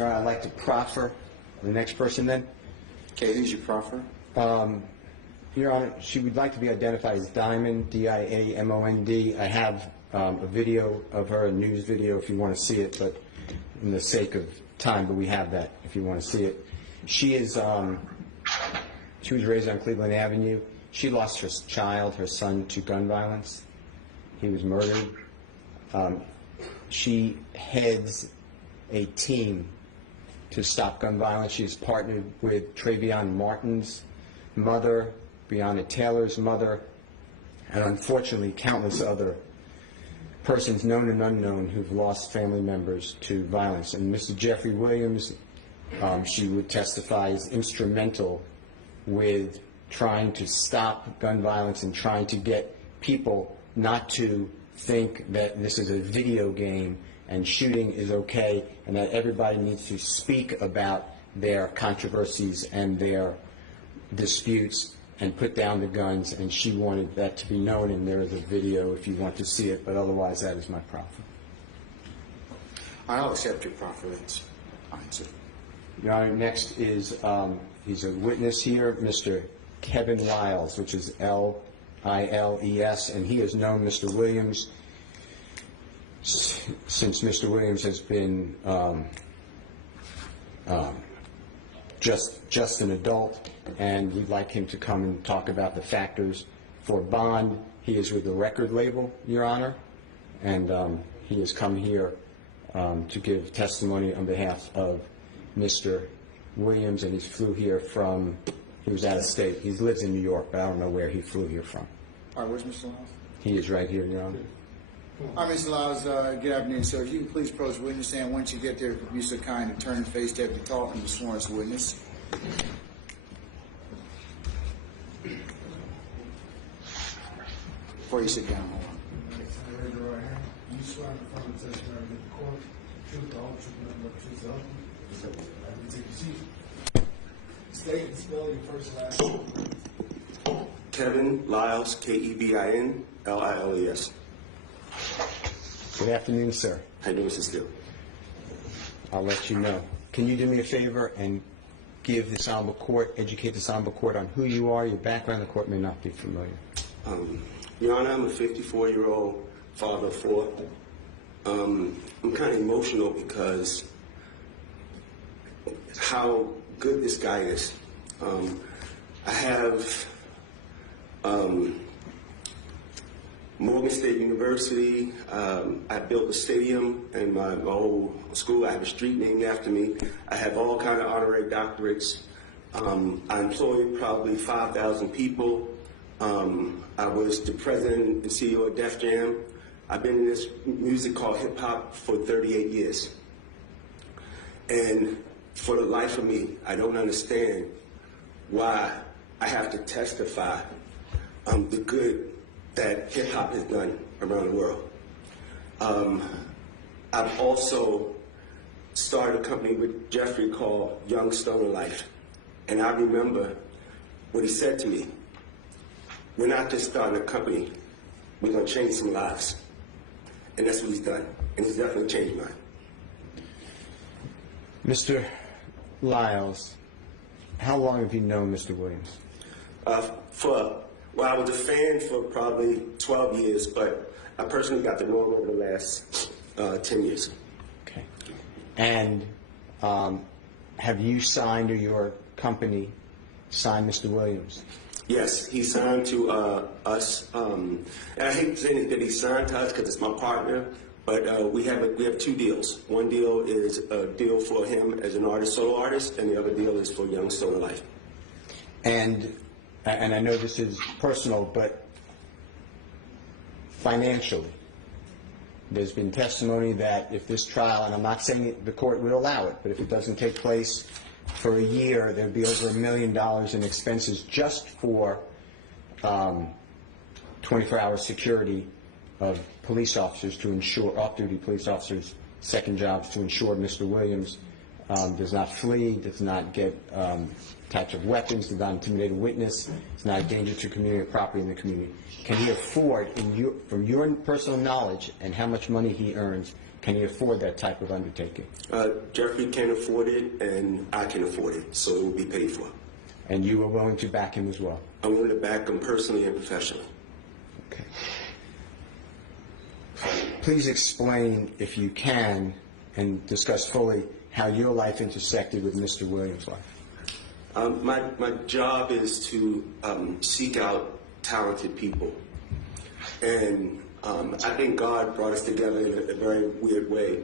All right, I'd like to proffer the next person then. Okay, who's your proffer? Your Honor, she would like to be identified as Diamond, D-I-A-M-O-N-D. I have a video of her, a news video, if you want to see it, but in the sake of time, but we have that if you want to see it. She was raised on Cleveland Avenue. She lost her child, her son, to gun violence. He was murdered. She heads a team to stop gun violence. She is partnered with Travion Martin's mother, Breonna Taylor's mother, and unfortunately countless other persons, known and unknown, who've lost family members to violence. And Mr. Jeffrey Williams, she would testify, is instrumental with trying to stop gun violence and trying to get people not to think that this is a video game and shooting is okay, and that everybody needs to speak about their controversies and their disputes and put down the guns. And she wanted that to be known, and there is a video if you want to see it, but otherwise that is my proffer. I'll accept your proffer. That's fine, sir. Your Honor, next is, he's a witness here, Mr. Kevin Liles, which is L-I-L-E-S, and he has known Mr. Williams since Mr. Williams has been just an adult, and we'd like him to come and talk about the factors for bond. He is with the record label, Your Honor, and he has come here to give testimony on behalf of Mr. Williams, and he flew here from, he was out of state. He lives in New York, but I don't know where he flew here from. All right, where's Mr. Liles? He is right here, Your Honor. All right, Mr. Liles, good afternoon, sir. If you can please approach the witness stand. Once you get there, be so kind to turn and face Deputy Talton, the sworn as witness. Before you sit down, hold on. Raise your right hand. You swear in front of the testimony of the court, truth, the whole truth, nothing but the truth, so help you. Take your seat. State and spell your first and last name. Kevin Liles, K-E-B-I-N-L-I-L-E-S. Good afternoon, sir. How you doing, Mr. Steele? I'll let you know. Can you do me a favor and give this honorable court, educate this honorable court on who you are, your background? The court may not be familiar. Your Honor, I'm a 54-year-old father of four. I'm kind of emotional because how good this guy is. I have Morgan State University. I built a stadium in my old school. I have a street named after me. I have all kind of honorary doctorates. I employ probably 5,000 people. I was the president and CEO of Def Jam. I've been in this music called hip hop for 38 years. And for the life of me, I don't understand why I have to testify the good that hip hop has done around the world. I've also started a company with Jeffrey called Young Stoner Life. And I remember what he said to me. We're not just starting a company, we're going to change some lives. And that's what he's done. And he's definitely changed mine. Mr. Liles, how long have you known Mr. Williams? Well, I was a fan for probably 12 years, but I personally got to know him over the last 10 years. Okay. And have you signed, or your company signed Mr. Williams? Yes, he signed to us. And I hate saying that he signed to us because it's my partner, but we have two deals. One deal is a deal for him as an artist, solo artist, and the other deal is for Young Stoner Life. And I know this is personal, but financially, there's been testimony that if this trial, and I'm not saying the court would allow it, but if it doesn't take place for a year, there'd be over $1 million in expenses just for 24-hour security of police officers to ensure, off-duty police officers, second jobs to ensure Mr. Williams does not flee, does not get types of weapons, does not intimidate a witness, is not a danger to community or property in the community. Can he afford, from your personal knowledge and how much money he earns, Can he afford that type of undertaking? Jeffrey can afford it, and I can afford it, so it will be paid for. And you are willing to back him as well? I'm willing to back him personally and professionally. Okay. Please explain, if you can, and discuss fully how your life intersected with Mr. Williams' life. My job is to seek out talented people. And I think God brought us together in a very weird way.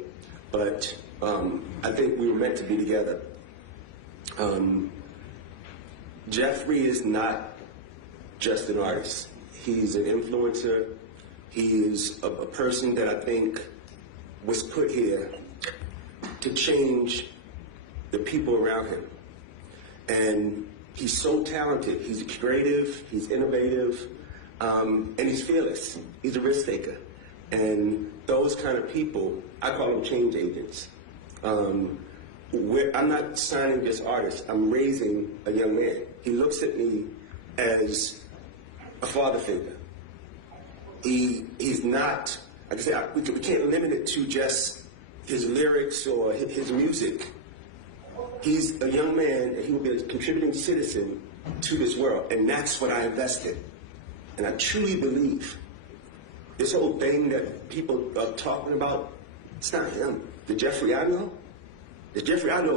But I think we were meant to be together. Jeffrey is not just an artist. He's an influencer. He is a person that I think was put here to change the people around him. And he's so talented. He's creative, he's innovative, and he's fearless. He's a risk taker. And those kind of people, I call them change agents. I'm not signing this artist, I'm raising a young man. He looks at me as a father figure. He's not, like I said, we can't limit it to just his lyrics or his music. He's a young man, and he will be a contributing citizen to this world, and that's what I invest in. And I truly believe this whole thing that people are talking about, it's not him. The Jeffrey I know,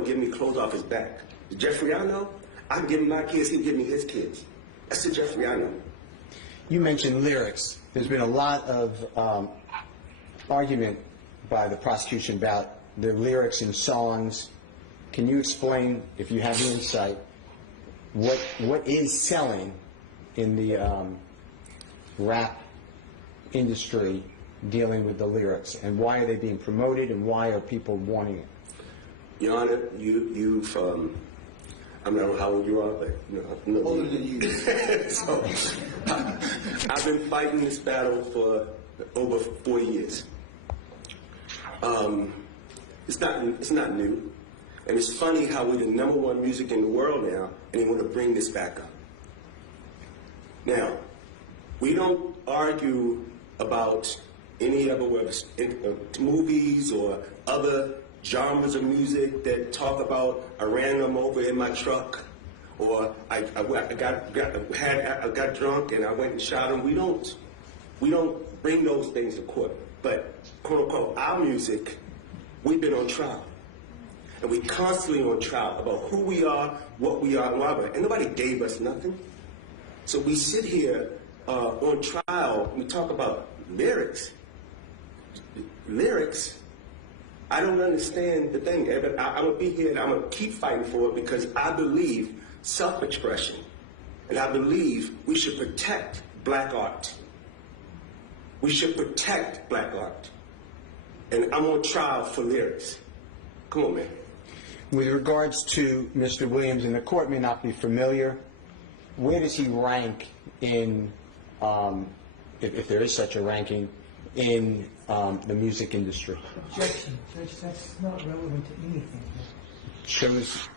give me clothes off his back. The Jeffrey I know, I give him my kids, he give me his kids. That's the Jeffrey I know. You mentioned lyrics. There's been a lot of argument by the prosecution about the lyrics in songs. Can you explain, if you have the insight, what is selling in the rap industry dealing with the lyrics, and why are they being promoted, and why are people wanting it? Your Honor, you've I don't know how old you are, but I'm Older than you. So, I've been fighting this battle for over 4 years. It's not new, and it's funny how we're the #1 music in the world now, and they want to bring this back up. Now, we don't argue about any other movies or other genres of music that talk about I ran them over in my truck, or I got drunk and I went and shot him. We don't bring those things to court. But quote unquote our music, we've been on trial, and we constantly on trial about who we are, what we are, and why we're. And nobody gave us nothing. So we sit here on trial and we talk about lyrics. Lyrics. I don't understand the thing, but I'm going to be here and I'm going to keep fighting for it because I believe self-expression. And I believe we should protect black art. We should protect black art. And I'm on trial for lyrics. Come on, man. With regards to Mr. Williams, and the court may not be familiar, where does he rank in, if there is such a ranking, in the music industry? Objection, Judge, that's not relevant to anything. Shows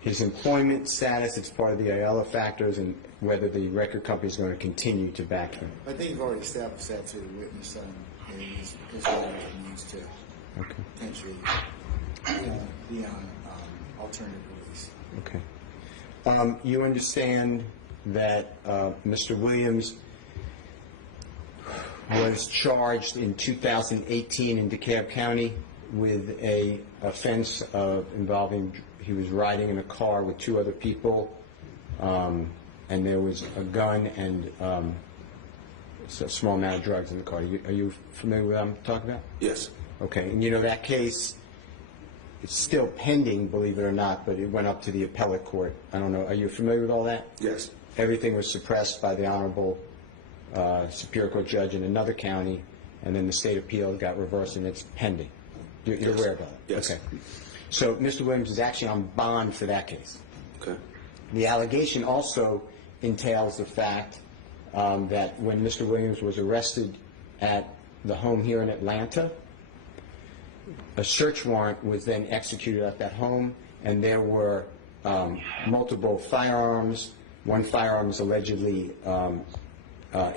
his employment status, it's part of the Ayala factors, and whether the record company is going to continue to back him. I think you've already established that to the witness, because he needs to potentially be on alternative release. Okay. You understand that Mr. Williams was charged in 2018 in DeKalb County with a offense involving, he was riding in a car with 2 other people, and there was a gun and a small amount of drugs in the car. Are you familiar with what I'm talking about? Yes. Okay, and you know that case, it's still pending, believe it or not, but it went up to the appellate court. I don't know, are you familiar with all that? Yes. Everything was suppressed by the Honorable Superior Court judge in another county, and then the state appeal got reversed, and it's pending. You're aware of that? Yes. Okay. So Mr. Williams is actually on bond for that case. Okay. The allegation also entails the fact that when Mr. Williams was arrested at the home here in Atlanta, a search warrant was then executed at that home, and there were multiple firearms. One firearm is allegedly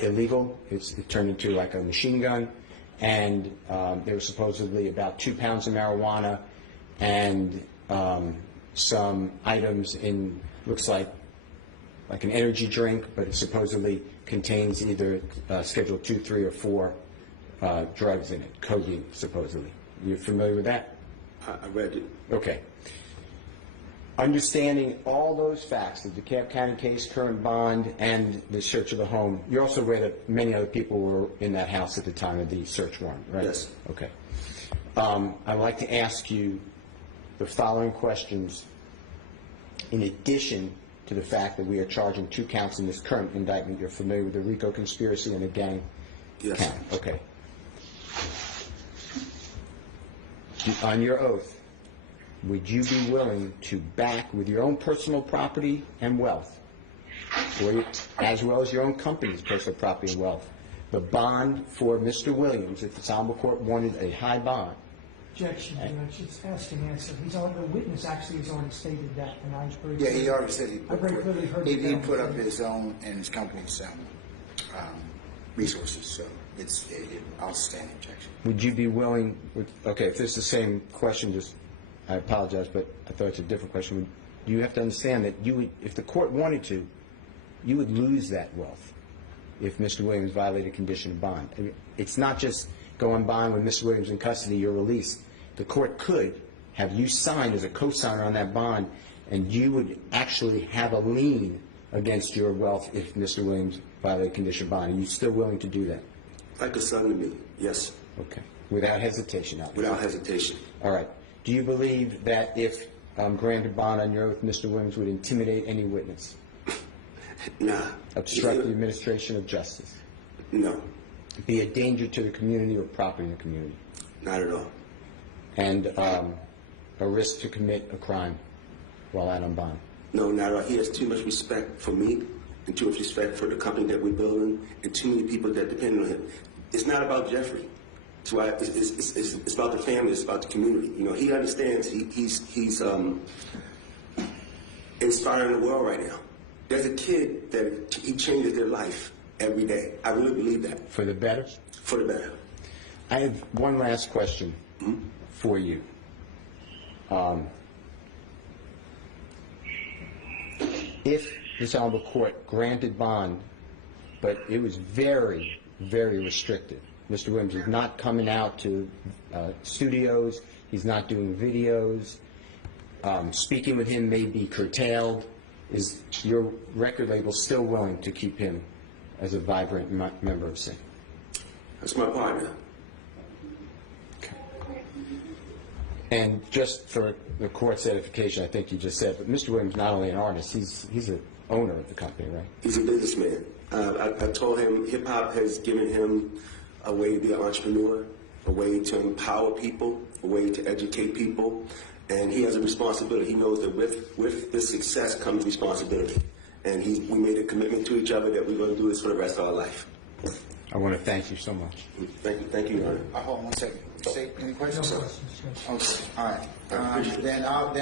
illegal. It turned into like a machine gun. and there was supposedly about 2 pounds of marijuana and some items in, looks like an energy drink, but it supposedly contains either Schedule 2, 3, or 4 drugs in it, codeine, supposedly. You familiar with that? I read it. Okay. Understanding all those facts, the DeKalb County case, current bond, and the search of the home, you're also aware that many other people were in that house at the time of the search warrant, right? Yes. Okay. I'd like to ask you the following questions in addition to the fact that we are charging 2 counts in this current indictment. You're familiar with the RICO conspiracy and the gang Yes. count? Okay. On your oath, would you be willing to back with your own personal property and wealth, or as well as your own company's personal property and wealth, the bond for Mr. Williams if the Honorable Court wanted a high bond? Objection, Judge. It's asked and answered. The witness actually has already stated that, and I agree. Yeah, he already said I very clearly heard he that. put up his own and his company's resources, so I'll stand objection. Would you be willing, okay, if this is the same question, I apologize, but I thought it's a different question. You have to understand that you would, if the court wanted to, you would lose that wealth if Mr. Williams violated condition of bond. I mean, it's not just go on bond with Mr. Williams in custody, you're released. The court could have you signed as a co-signer on that bond, and you would actually have a lien against your wealth if Mr. Williams violated condition of bond. Are you still willing to do that? Like a son to me, yes. Okay. Without hesitation, obviously. Without hesitation. All right. Do you believe that if granted bond on your oath, Mr. Williams would intimidate any witness? Nah. Obstruct the administration of justice? No. Be a danger to the community or property in the community? Not at all. And a risk to commit a crime while out on bond? No, not at all. He has too much respect for me and too much respect for the company that we're building and too many people that depend on him. It's not about Jeffrey. It's about the family. It's about the community. You know, he understands. He's inspiring the world right now. There's a kid that he changes their life every day. I really believe that. For the better? For the better. I have one last question for you. If this Honorable Court granted bond, but it was very, very restricted. Mr. Williams is not coming out to studios. He's not doing videos. Speaking with him may be curtailed. Is your record label still willing to keep him as a vibrant member of SIN? That's my partner. Okay. And just for the court's edification, I think you just said, but Mr. Williams is not only an artist, he's an owner of the company, right? He's a businessman. I told him hip-hop has given him a way to be an entrepreneur, a way to empower people, a way to educate people, and he has a responsibility. He knows that with this success comes responsibility, and we made a commitment to each other that we're going to do this for the rest of our life. I want to thank you so much. Thank you, Your Honor. Hold on one second. Say any No questions? questions, Judge. Okay. All right. Then I'll